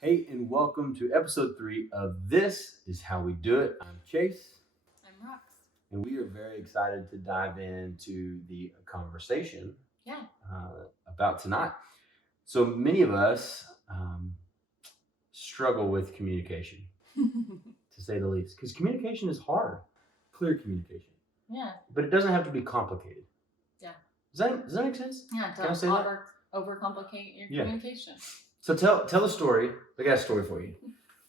Hey, and welcome to episode 3 of This Is How We Do It. I'm Chase, I'm Rox. and we are very excited to dive into the conversation Yeah. about tonight. So many of us struggle with communication, to say the least, because communication is hard, clear communication. Yeah. But it doesn't have to be complicated. Yeah. Does that make sense? Yeah. Can I say that? Overcomplicate your communication. So tell a story. I got a story for you.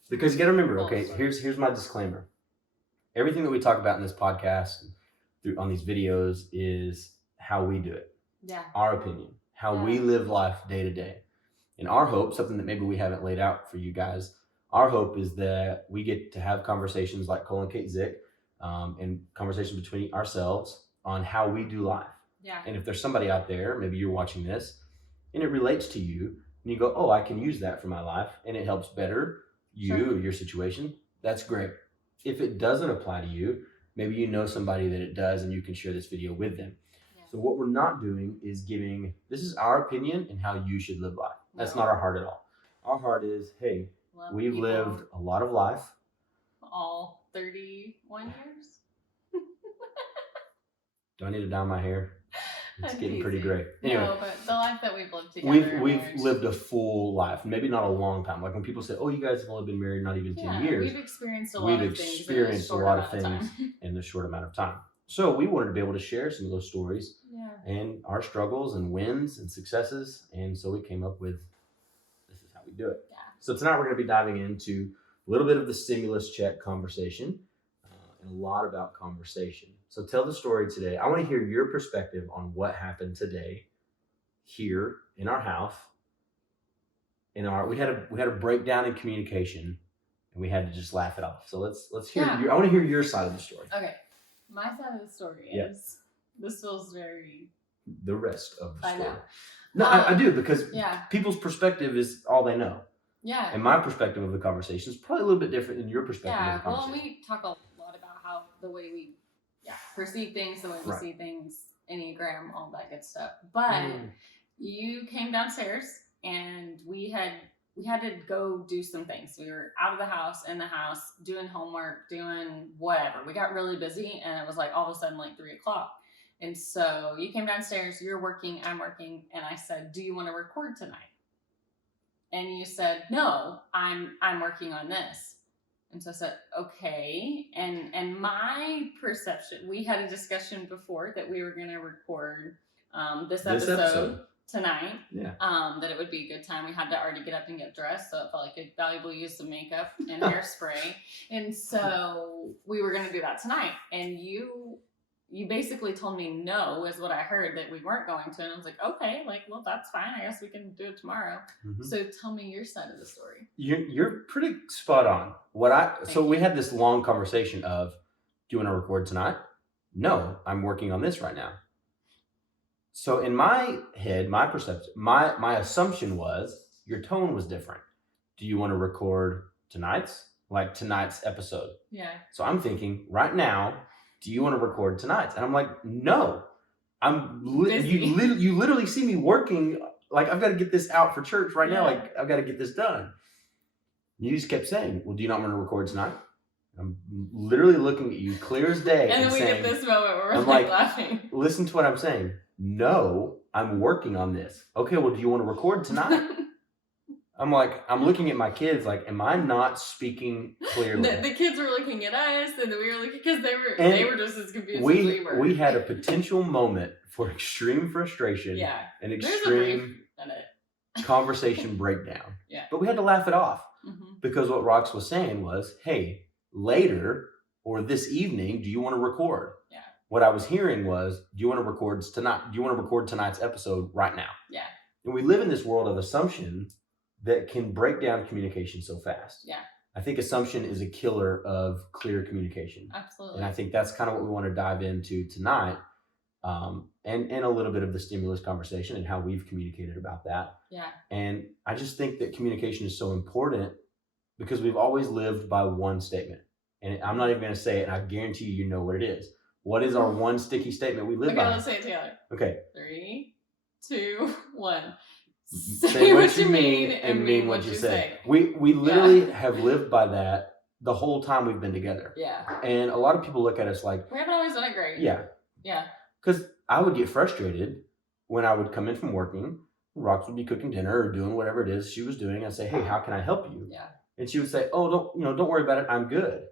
Because you got to remember, okay, here's my disclaimer. Everything that we talk about in this podcast and on these videos is how we do it. Yeah. Our opinion, how we live life day to day. And our hope, something that maybe we haven't laid out for you guys, our hope is that we get to have conversations like Cole and Kate Zick, and conversations between ourselves on how we do life. Yeah. And if there's somebody out there, maybe you're watching this, and it relates to you, and you go, oh, I can use that for my life, and it helps better your situation, that's great. If it doesn't apply to you, maybe you know somebody that it does, and you can share this video with them. Yeah. So what we're not doing is this is our opinion and how you should live life. That's not our heart at all. Our heart is, hey, we've lived a lot of life. All 31 years. Do I need to dye my hair? It's getting pretty gray. Anyway, no, but the life that we've lived together. We've lived a full life. Maybe not a long time. Like when people say, oh, you guys have only been married not even 10 years. We've experienced a lot of things in a short amount of time. So we wanted to be able to share some of those stories and our struggles and wins and successes. And so we came up with This Is How We Do It. Yeah. So tonight we're going to be diving into a little bit of the stimulus check conversation and a lot about conversation. So tell the story today. I want to hear your perspective on what happened today here in our house. We had a breakdown in communication, and we had to just laugh it off. So let's hear. I want to hear your side of the story. Okay, my side of the story is this feels very. The rest of the story. I know. No, I do because people's perspective is all they know. Yeah. And my perspective of the conversation is probably a little bit different than your perspective of the conversation. Well, we talk a lot about how the way we perceive things, the way we see things, Enneagram, all that good stuff. But you came downstairs and we had to go do some things. We were out of the house, in the house, doing homework, doing whatever. We got really busy and it was like all of a sudden like 3:00. And so you came downstairs, you're working, I'm working, and I said, do you want to record tonight? And you said, no, I'm working on this. And so I said, okay. And my perception, we had a discussion before that we were going to record this episode tonight. Yeah. That it would be a good time. We had to already get up and get dressed, so it felt like a valuable use of makeup and hairspray. And so we were going to do that tonight. And you basically told me no, is what I heard, that we weren't going to. And I was like, okay, well, that's fine. I guess we can do it tomorrow. Mm-hmm. So tell me your side of the story. You're pretty spot on. We had this long conversation of, do you want to record tonight? No, I'm working on this right now. So in my head, my perception, my assumption was your tone was different. Do you want to record tonight's episode? Yeah. So I'm thinking right now, do you want to record tonight? And I'm like, no, you literally see me working. Like, I've got to get this out for church right now. Like, I've got to get this done. You just kept saying, well, do you not want to record tonight? I'm literally looking at you clear as day. And then we get this moment where we're like laughing. Listen to what I'm saying. No, I'm working on this. Okay, well, do you want to record tonight? I'm looking at my kids like, am I not speaking clearly? The kids were looking at us, and we were looking, because they were just as confused as we were. We had a potential moment for extreme frustration and extreme conversation breakdown. Yeah. But we had to laugh it off because what Rox was saying was, hey, later or this evening, do you want to record? Yeah. What I was hearing was, do you want to record tonight? Do you want to record tonight's episode right now? Yeah. And we live in this world of assumption that can break down communication so fast. Yeah. I think assumption is a killer of clear communication. Absolutely. And I think that's kind of what we want to dive into tonight, and a little bit of the stimulus conversation and how we've communicated about that. Yeah. And I just think that communication is so important because we've always lived by one statement. And I'm not even going to say it, and I guarantee you know what it is. What is our one sticky statement we live by? Okay, let's say it together. Okay. 3, 2, 1. say what you mean and mean what you say. We literally have lived by that the whole time we've been together. Yeah. And a lot of people look at us like, we haven't always done it great. Yeah. Yeah. Because I would get frustrated when I would come in from working. Rox would be cooking dinner or doing whatever it is she was doing. I'd say, hey, how can I help you? Yeah. And she would say, oh, don't worry about it. I'm good.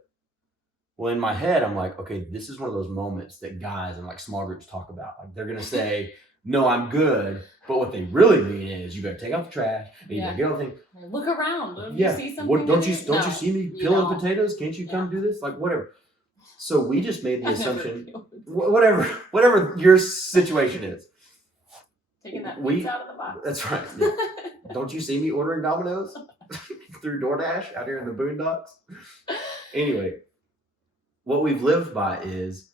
Well, in my head, I'm like, okay, this is one of those moments that guys in like small groups talk about. Like they're going to say, no, I'm good. But what they really mean is you better take out the trash and you better get on things. Look around. Don't you see something? What, don't you see me peeling potatoes? Can't you come do this? Like whatever. So we just made the assumption, whatever your situation is. Taking that pizza out of the box. That's right. Yeah. Don't you see me ordering Domino's through DoorDash out here in the boondocks? Anyway, what we've lived by is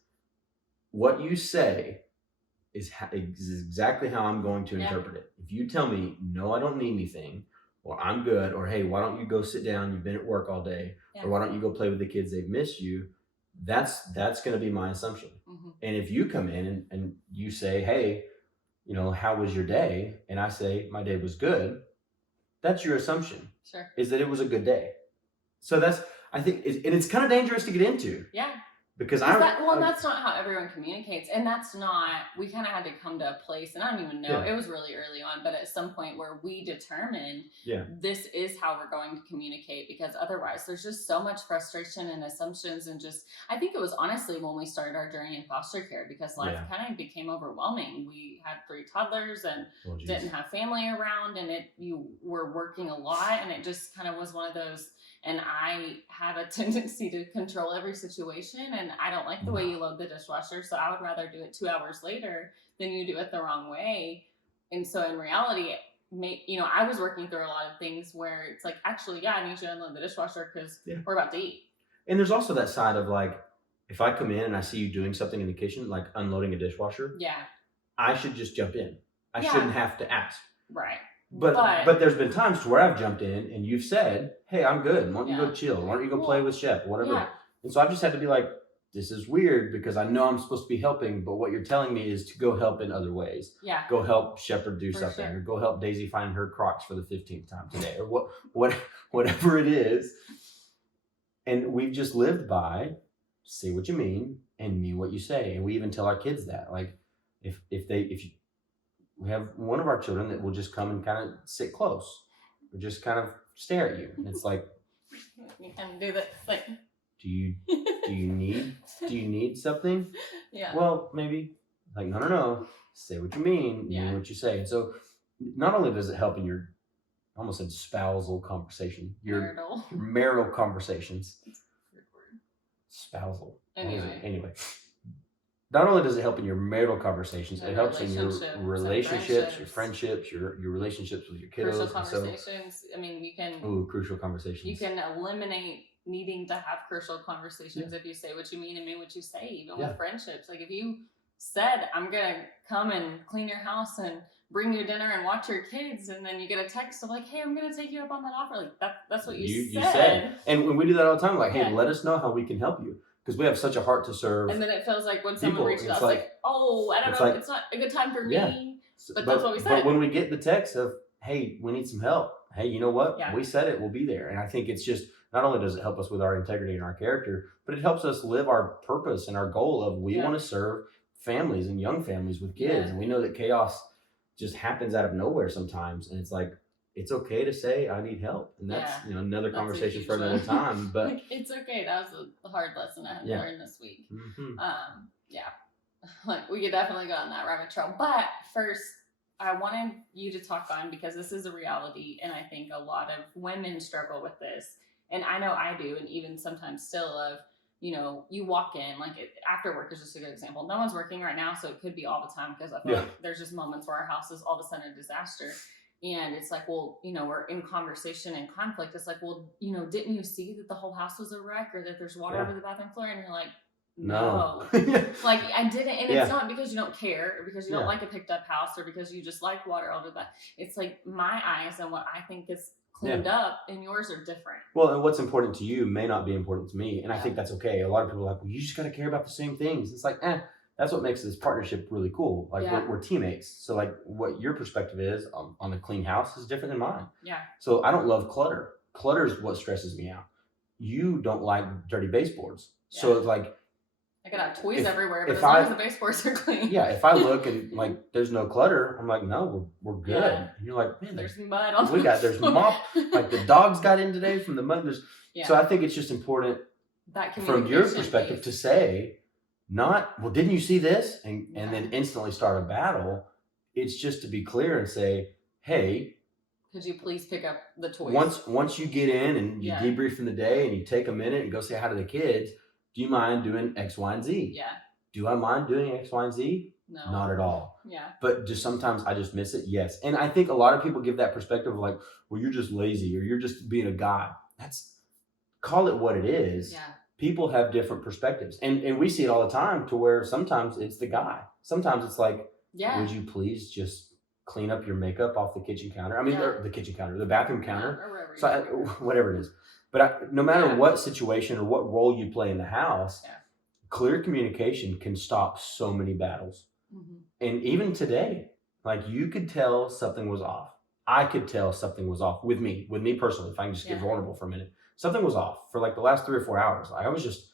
what you say is exactly how I'm going to interpret it. If you tell me, no, I don't need anything, or I'm good, or hey, why don't you go sit down? You've been at work all day, or why don't you go play with the kids? They've missed you. That's going to be my assumption. Mm-hmm. And if you come in and you say, hey, how was your day? And I say, my day was good. That's your assumption. Sure. Is that it was a good day. So I think, and it's kind of dangerous to get into. Yeah. Because that's not how everyone communicates. And we kind of had to come to a place, and I don't even know, it was really early on, but at some point where we determined this is how we're going to communicate, because otherwise there's just so much frustration and assumptions. And I think it was honestly when we started our journey in foster care, because life kind of became overwhelming. We had 3 toddlers and didn't have family around, and you were working a lot, and it just kind of was one of those. And I have a tendency to control every situation, and I don't like the way you load the dishwasher, so I would rather do it 2 hours later than you do it the wrong way. And so in reality, I was working through a lot of things where it's like, actually, I need you to unload the dishwasher because we're about to eat. And there's also that side of like, if I come in and I see you doing something in the kitchen, like unloading a dishwasher, I should just jump in. I shouldn't have to ask. Right. But there's been times to where I've jumped in and you've said, hey, I'm good. Why don't you go chill? Why don't you go play with Shep? Whatever. Yeah. And so I've just had to be like, this is weird because I know I'm supposed to be helping, but what you're telling me is to go help in other ways. Yeah. Go help Shepherd do something, or go help Daisy find her Crocs for the 15th time today, or whatever it is. And we've just lived by say what you mean and mean what you say. And we even tell our kids that, like, we have one of our children that will just come and kind of sit close or just kind of stare at you. And it's like, you can do that. Like, do you need something? Yeah. Well, maybe. Like, no. Say what you mean. Mean what you say. And so not only does it help in your, I almost said spousal conversation, your marital conversations. Spousal. Anyway. Not only does it help in your marital conversations, it helps in your relationships, your friendships, your relationships with your kiddos. Crucial conversations. You can... Ooh, crucial conversations. You can eliminate needing to have crucial conversations if you say what you mean and mean what you say, even with friendships. Like, if you said, I'm going to come and clean your house and bring you dinner and watch your kids, and then you get a text of like, hey, I'm going to take you up on that offer. Like, that's what you said. And when we do that all the time, like, hey, let us know how we can help you. Because we have such a heart to serve. And then it feels like when someone reaches out, it's like, oh, I don't know, it's not a good time for me. Yeah. But that's what we said. But when we get the text of, hey, we need some help. Hey, you know what? Yeah. We said it, we'll be there. And I think it's just, not only does it help us with our integrity and our character, but it helps us live our purpose and our goal of we want to serve families and young families with kids. And we know that chaos just happens out of nowhere sometimes. And it's like, it's okay to say I need help, and that's another conversation for another time. But like, it's okay. That was a hard lesson I had to learn this week. Mm-hmm. Like, we could definitely go on that rabbit trail. But first, I wanted you to talk on, because this is a reality, and I think a lot of women struggle with this, and I know I do, and even sometimes still of, you walk in, like, after work is just a good example. No one's working right now, so it could be all the time, because I feel like there's just moments where our house is all of a sudden a disaster. And it's like, well, we're in conversation and conflict. It's like, well, didn't you see that the whole house was a wreck, or that there's water over the bathroom floor? And you're like, no. Like, I didn't. And it's not because you don't care, or because you don't like a picked up house, or because you just like water over that. It's like my eyes and what I think is cleaned up, and yours are different. Well, and what's important to you may not be important to me. And I think that's okay. A lot of people are like, well, you just got to care about the same things. It's like, that's what makes this partnership really cool. Like we're teammates. So like what your perspective is on a clean house is different than mine. Yeah. So I don't love clutter. Clutter is what stresses me out. You don't like dirty baseboards. So it's like, I could have toys everywhere, but as long as the baseboards are clean. Yeah, if I look and like there's no clutter, I'm like, no, we're good. Yeah. And you're like, man, there's mud on there's mop. Like the dogs got in today from the mud. So I think it's just important that from your perspective to say, not, well, didn't you see this? And then instantly start a battle. It's just to be clear and say, hey, could you please pick up the toys? Once you get in and you debrief in the day and you take a minute and go say hi to the kids, do you mind doing X, Y, and Z? Yeah. Do I mind doing X, Y, and Z? No. Not at all. Yeah. But just sometimes I just miss it. Yes. And I think a lot of people give that perspective of like, well, you're just lazy or you're just being a guy. Call it what it is. Yeah. People have different perspectives. And we see it all the time to where sometimes it's the guy. Sometimes it's like, would you please just clean up your makeup off the kitchen counter? I mean, the kitchen counter, the bathroom counter. Whatever it is. But no matter what situation or what role you play in the house, clear communication can stop so many battles. Mm-hmm. And even today, like you could tell something was off. I could tell something was off with me personally, if I can just get vulnerable for a minute. Something was off for like the last 3 or 4 hours. I was just,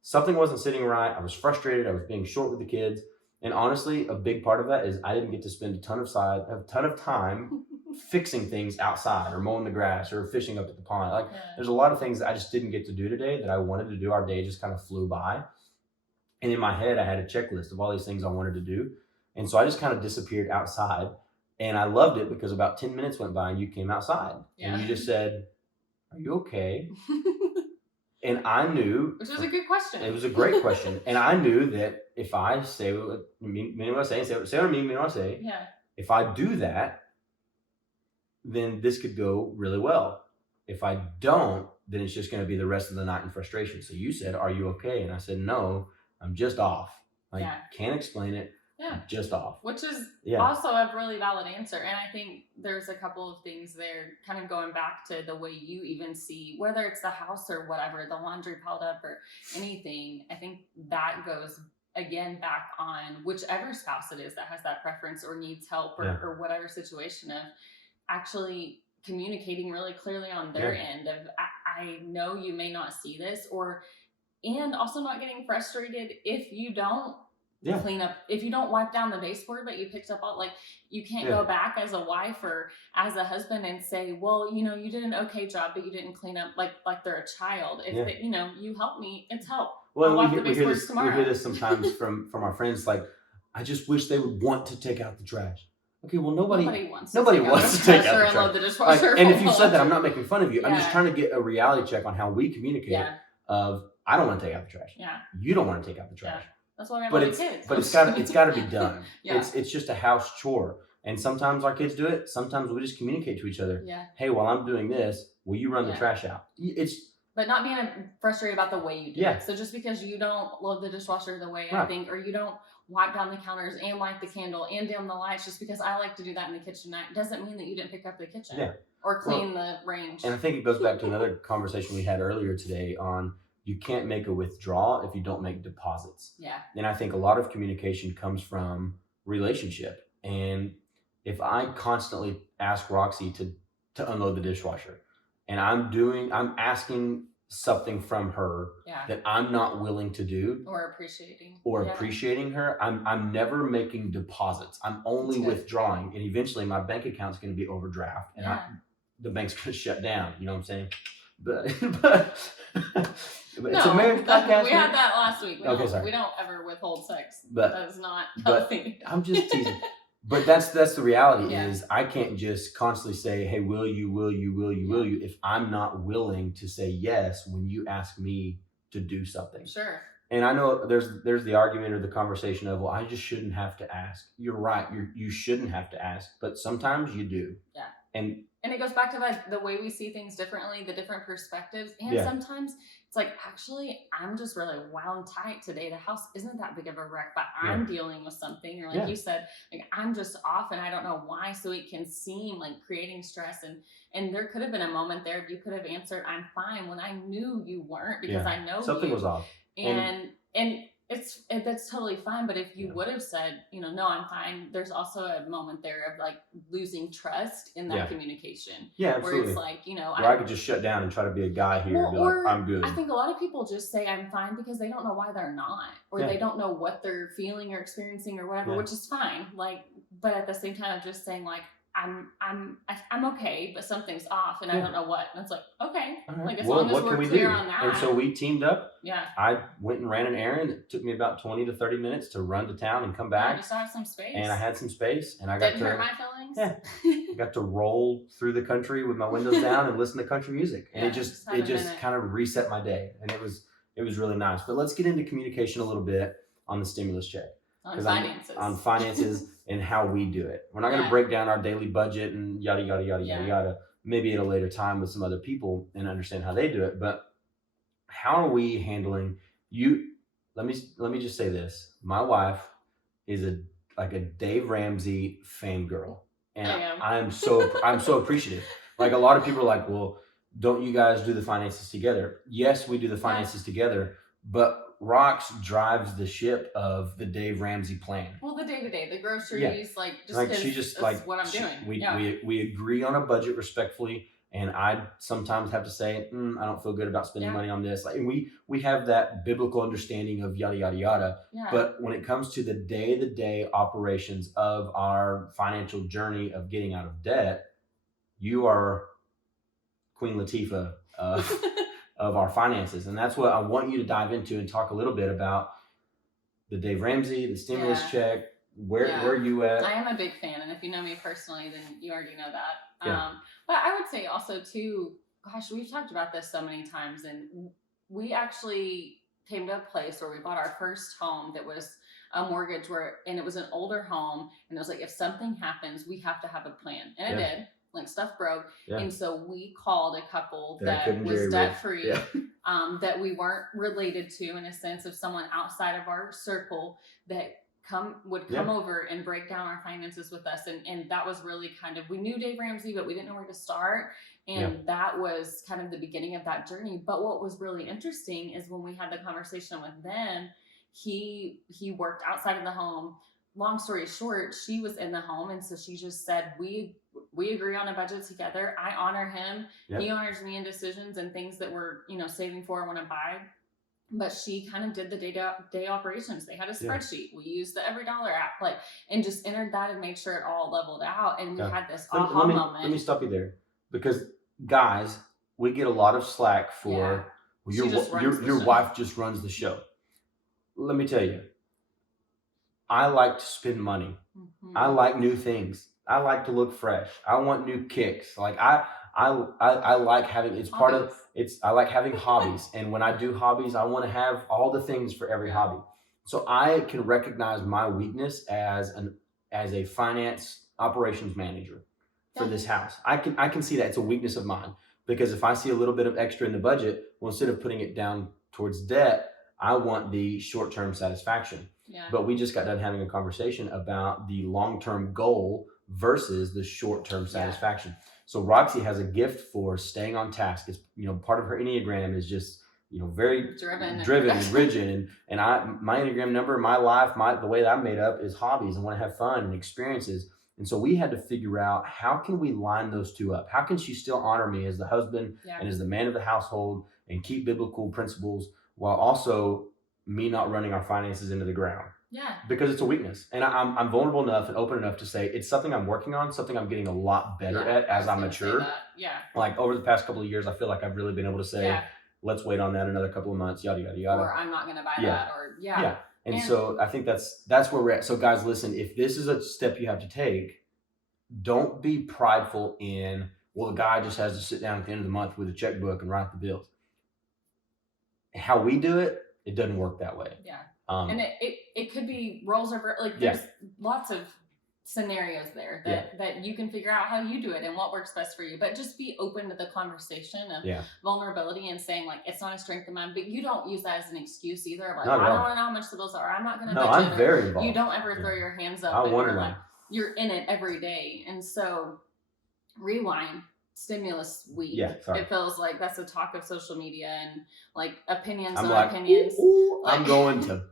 something wasn't sitting right. I was frustrated. I was being short with the kids. And honestly, a big part of that is I didn't get to spend a ton of time fixing things outside or mowing the grass or fishing up at the pond. Like there's a lot of things that I just didn't get to do today that I wanted to do. Our day just kind of flew by. And in my head, I had a checklist of all these things I wanted to do. And so I just kind of disappeared outside. And I loved it because about 10 minutes went by and you came outside. And you just said, are you okay? And I knew, which was a good question. It was a great question. And I knew that if I say what I mean what I say what I mean what I say, if I do that, then this could go really well. If I don't, then it's just going to be the rest of the night in frustration. So you said, are you okay? And I said, no, I'm just off. Like, can't explain it. I'm just off. Which is also a really valid answer. And I think there's a couple of things there, kind of going back to the way you even see, whether it's the house or whatever, the laundry piled up or anything. I think that goes, again, back on whichever spouse it is that has that preference or needs help or whatever situation of actually communicating really clearly on their end of, I know you may not see this, and also not getting frustrated if you don't clean up, if you don't wipe down the baseboard, but you picked up all, like, you can't go back as a wife or as a husband and say, well, you did an okay job, but you didn't clean up like they're a child. If they, you help me, it's help. Well, we hear this sometimes from our friends, like, I just wish they would want to take out the trash. Okay, well, nobody wants to take out the trash. And if you said that, I'm not making fun of you. I'm just trying to get a reality check on how we communicate of, I don't want to take out the trash. Yeah. You don't want to take out the trash. That's why I love kids. But it's got to be done. It's just a house chore. And sometimes our kids do it. Sometimes we just communicate to each other. Yeah. Hey, while I'm doing this, will you run the trash out? But not being frustrated about the way you do it. So just because you don't load the dishwasher the way I think, or you don't wipe down the counters and light the candle and dim the lights just because I like to do that in the kitchen at night, doesn't mean that you didn't pick up the kitchen or clean the range. And I think it goes back to another conversation we had earlier today on, you can't make a withdrawal if you don't make deposits. Yeah. And I think a lot of communication comes from relationship. And if I constantly ask Roxy to unload the dishwasher and I'm asking something from her that I'm not willing to do or appreciating her, I'm never making deposits. I'm only withdrawing, and eventually my bank account's going to be overdraft and the bank's going to shut down. You know what I'm saying? But it's a marriage podcast. We had that last week. We don't ever withhold sex. That's not healthy. I'm just teasing. But that's the reality is I can't just constantly say, hey, will you, if I'm not willing to say yes when you ask me to do something. Sure. And I know there's the argument or the conversation of, well, I just shouldn't have to ask. You're right. You shouldn't have to ask, but sometimes you do. Yeah. And it goes back to like the way we see things differently, the different perspectives. And sometimes it's like, actually, I'm just really wound tight today. The house isn't that big of a wreck, but I'm dealing with something. Or like you said, like I'm just off and I don't know why. So it can seem like creating stress. And there could have been a moment there. You could have answered, I'm fine, when I knew you weren't, because I know something was off. And that's totally fine. But if you Yeah. would have said, no, I'm fine, there's also a moment there of like losing trust in that Yeah. communication. Yeah, Where it's absolutely. like, Where I could just shut down and try to be a guy here and well, be like, or I'm good. I think a lot of people just say I'm fine because they don't know why they're not, or Yeah. they don't know what they're feeling or experiencing or whatever, Yeah. which is fine. Like, but at the same time, I'm just saying like I'm okay, but something's off, and I Yeah. don't know what. And it's like, okay, All right. like as Well, long as what we're can we clear do? on that. And so we teamed up. Yeah. I went and ran an errand. It took me about 20 to 30 minutes to run to town and come Yeah, back. just have some space. And I had some space, and I got Didn't to hurt my feelings. Yeah. got to roll through the country with my windows down and listen to country music, and Yeah, it just just have a minute. kind of reset my day, and it was really nice. But let's get into communication a little bit on the stimulus check. On finances. On finances and how we do it. We're not going to Yeah. break down our daily budget and yada yada yada Yeah. yada yada. Maybe at a later time with some other people and understand how they do it. But how are we handling you? Let me just say this. My wife is a Dave Ramsey fangirl, and I am. I'm so appreciative. Like a lot of people are like, well, don't you guys do the finances together? Yes, we do the finances together, but Rox drives the ship of the Dave Ramsey plan. Well, the day-to-day, the groceries, like just Like she just that's what I'm doing. We agree on a budget respectfully, and I sometimes have to say, I don't feel good about spending money on this. Like, and we have that biblical understanding of yada yada yada. Yeah. But when it comes to the day-to-day operations of our financial journey of getting out of debt, you are Queen Latifah of our finances. And that's what I want you to dive into and talk a little bit about the Dave Ramsey, the stimulus check. Where are you at? I am a big fan. And if you know me personally, then you already know that. Yeah. But I would say also too, gosh, we've talked about this so many times, and we actually came to a place where we bought our first home that was a mortgage and it was an older home. And it was like, if something happens, we have to have a plan. And it did. Like stuff broke. Yeah. And so we called a couple that was debt free, that we weren't related to, in a sense, of someone outside of our circle that would come over and break down our finances with us. And that was really kind of, we knew Dave Ramsey, but we didn't know where to start. And that was kind of the beginning of that journey. But what was really interesting is when we had the conversation with them, he worked outside of the home. Long story short, she was in the home. And so she just said, we agree on a budget together. I honor him. He honors me in decisions and things that we're, saving for and want to buy. But she kind of did the day operations. They had a spreadsheet. We used the Every Dollar app, and just entered that and made sure it all leveled out. And we had this aha moment. Let me stop you there, because guys, we get a lot of slack for your wife just runs the show. Let me tell you, I like to spend money. Mm-hmm. I like new things. I like to look fresh. I want new kicks. Like I like having, it's part of, I like having hobbies. And when I do hobbies, I want to have all the things for every hobby. So I can recognize my weakness as a finance operations manager for this house. I can see that it's a weakness of mine, because if I see a little bit of extra in the budget, well, instead of putting it down towards debt, I want the short-term satisfaction. Yeah. But we just got done having a conversation about the long-term goal versus the short-term satisfaction. So Roxy has a gift for staying on task. It's, part of her Enneagram is just, very driven and rigid. And my Enneagram number, my life, the way that I'm made up is hobbies. I want to have fun and experiences. And so we had to figure out, how can we line those two up? How can she still honor me as the husband and as the man of the household and keep biblical principles, while also me not running our finances into the ground? Yeah. Because it's a weakness. And I'm vulnerable enough and open enough to say it's something I'm working on, something I'm getting a lot better at as I mature. Yeah. Like over the past couple of years, I feel like I've really been able to say, let's wait on that another couple of months, yada, yada, yada. Or I'm not going to buy that, or Yeah. And so I think that's where we're at. So guys, listen, if this is a step you have to take, don't be prideful in, well, the guy just has to sit down at the end of the month with a checkbook and write the bills. How we do it, it doesn't work that way. Yeah. And it could be roles over, there's lots of scenarios there that you can figure out how you do it and what works best for you. But just be open to the conversation of vulnerability and saying, it's not a strength of mine, but you don't use that as an excuse either. I don't want to know how much the bills are. I'm not going to budget. No, I'm very involved. You don't ever throw your hands up. You're in it every day. And so rewind. Stimulus week. Yeah, it feels like that's the talk of social media and opinions on opinions. I'm going to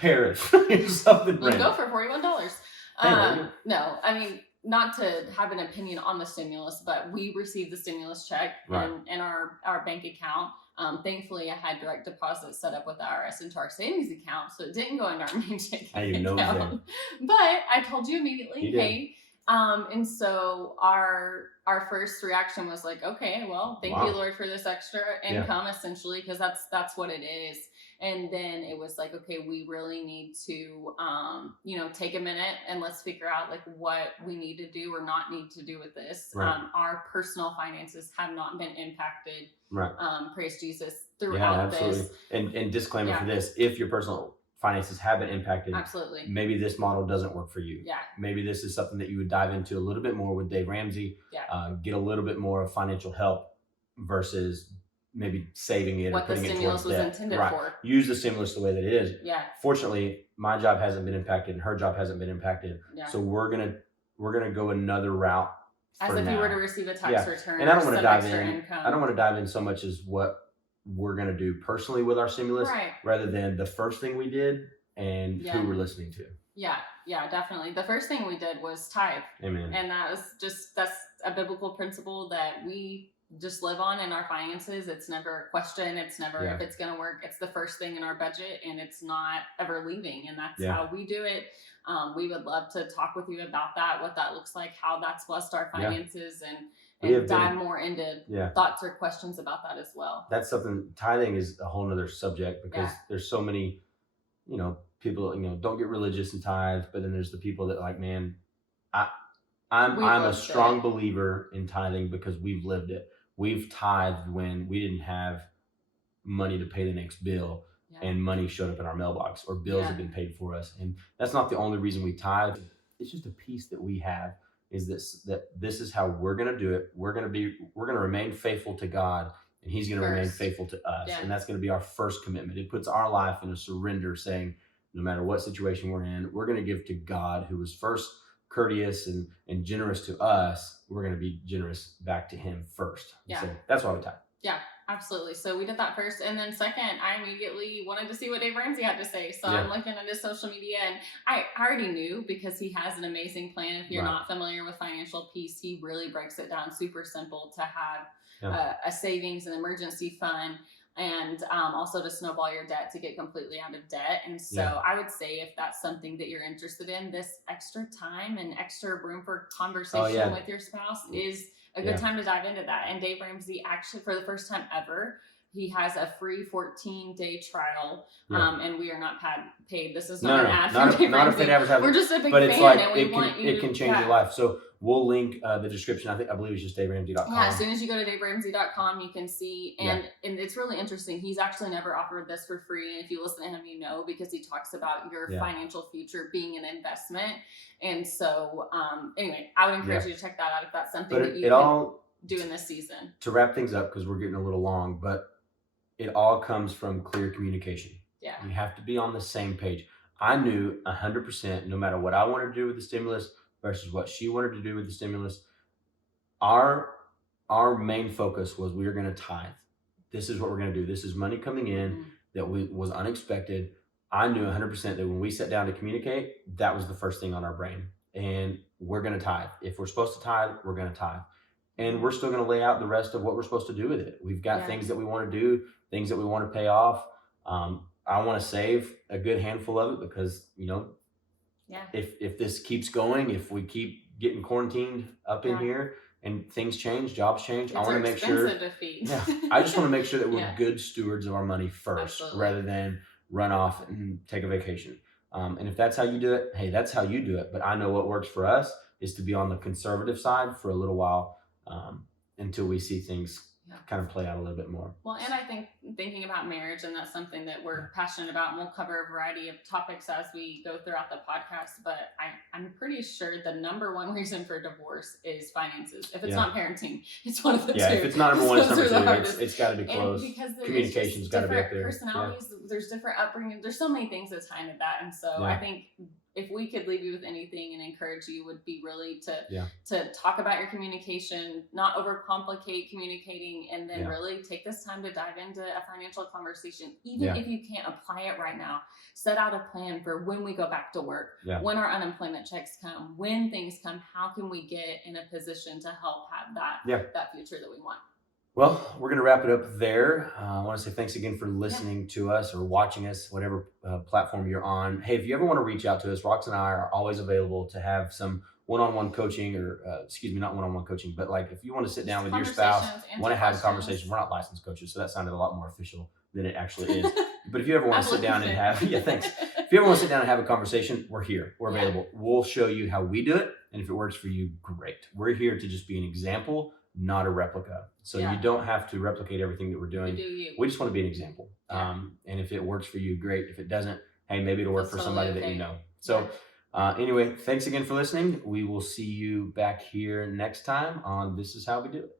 Paris, something You random. go for $41. No, I mean, not to have an opinion on the stimulus, but we received the stimulus check in our bank account. Thankfully, I had direct deposit set up with the IRS into our savings account, so it didn't go into our main checking account. But I told you immediately, hey. And so our first reaction was like, okay, well, thank you, Lord, for this extra income, essentially, because that's what it is. And then it was like, okay, we really need to, take a minute and let's figure out like what we need to do or not need to do with this. Our personal finances have not been impacted. Praise Jesus throughout this. And disclaimer for this: if your personal finances have been impacted, absolutely, maybe this model doesn't work for you. Maybe this is something that you would dive into a little bit more with Dave Ramsey. Get a little bit more of financial help versus maybe saving it or putting it towards debt. What the stimulus was intended for. Use the stimulus the way that it is. Fortunately, my job hasn't been impacted and her job hasn't been impacted. So we're gonna go another route. As if you were to receive a tax return. And I don't want to dive in. I don't want to dive in so much as what we're gonna do personally with our stimulus, rather than the first thing we did and who we're listening to. Yeah, definitely. The first thing we did was tithe. Amen. And that's a biblical principle that we just live on in our finances. It's never a question. It's never if it's going to work. It's the first thing in our budget, and it's not ever leaving. And that's how we do it. We would love to talk with you about that, what that looks like, how that's blessed our finances, and dive more into thoughts or questions about that as well. That's something. Tithing is a whole nother subject because there's so many, people, don't get religious and tithe, but then there's the people that like, man, I'm a strong believer in tithing because we've lived it. We've tithed when we didn't have money to pay the next bill and money showed up in our mailbox or bills have been paid for us. And that's not the only reason we tithe. It's just a piece that we have is that this is how we're going to do it. We're going to remain faithful to God, and he's going to remain faithful to us. And that's going to be our first commitment. It puts our life in a surrender, saying no matter what situation we're in, we're going to give to God, who was first courteous and generous to us. We're going to be generous back to him first. So that's why we tithe. Yeah, absolutely. So we did that first. And then second, I immediately wanted to see what Dave Ramsey had to say. So I'm looking at his social media, and I already knew because he has an amazing plan. If you're not familiar with financial peace, he really breaks it down super simple to have a savings, an emergency fund, and also to snowball your debt to get completely out of debt. And so I would say if that's something that you're interested in, this extra time and extra room for conversation with your spouse is a good time to dive into that. And Dave Ramsey actually, for the first time ever, he has a free 14-day trial, and we are not paid. This is not an ad for Dave Ramsey. Not a paid advertisement. We're just a big fan, like, and we want you. It can change your life. So we'll link the description. I believe it's just DaveRamsey.com. Yeah, as soon as you go to DaveRamsey.com, you can see, and it's really interesting. He's actually never offered this for free. And if you listen to him, because he talks about your financial future being an investment. And so, anyway, I would encourage you to check that out if that's something that you can do in this season. To wrap things up, because we're getting a little long, but it all comes from clear communication. Yeah. You have to be on the same page. I knew 100%, no matter what I wanted to do with the stimulus versus what she wanted to do with the stimulus, our main focus was we were going to tithe. This is what we're going to do. This is money coming in that was unexpected. I knew 100% that when we sat down to communicate, that was the first thing on our brain. And we're going to tithe. If we're supposed to tithe, we're going to tithe. And we're still going to lay out the rest of what we're supposed to do with it. We've got things that we want to do, things that we want to pay off. I want to save a good handful of it because, if this keeps going, if we keep getting quarantined up in here and things change, jobs change, I want to make sure. I just want to make sure that we're good stewards of our money first, rather than run off and take a vacation. And if that's how you do it, hey, that's how you do it. But I know what works for us is to be on the conservative side for a little while until we see things kind of play out a little bit more. Well, and I think thinking about marriage, and that's something that we're passionate about, and we'll cover a variety of topics as we go throughout the podcast, but I'm pretty sure the number one reason for divorce is finances. If it's not parenting, it's one of the two. If it's not number one, it's number two. It's got to be close. Because communication's got to be up there. Personalities, there's different upbringing. There's so many things that tie into that. And so I think if we could leave you with anything and encourage you, would be really Yeah. to talk about your communication, not overcomplicate communicating, and then Yeah. really take this time to dive into a financial conversation. Even Yeah. if you can't apply it right now, set out a plan for when we go back to work, Yeah. when our unemployment checks come, when things come, how can we get in a position to help have that future that we want. Well, we're going to wrap it up there. I want to say thanks again for listening to us or watching us, whatever platform you're on. Hey, if you ever want to reach out to us, Rox and I are always available to have some one-on-one coaching or, not one-on-one coaching, but like if you want to sit down with your spouse, want to have a conversation. We're not licensed coaches, so that sounded a lot more official than it actually is. But if you ever want to sit down and have, thanks. If you ever want to sit down and have a conversation, we're here. We're available. We'll show you how we do it. And if it works for you, great. We're here to just be an example, not a replica. So you don't have to replicate everything that we're doing. We just want to be an example. And if it works for you, great. If it doesn't, hey, maybe it'll work for somebody that you know. So anyway, thanks again for listening. We will see you back here next time on This Is How We Do It.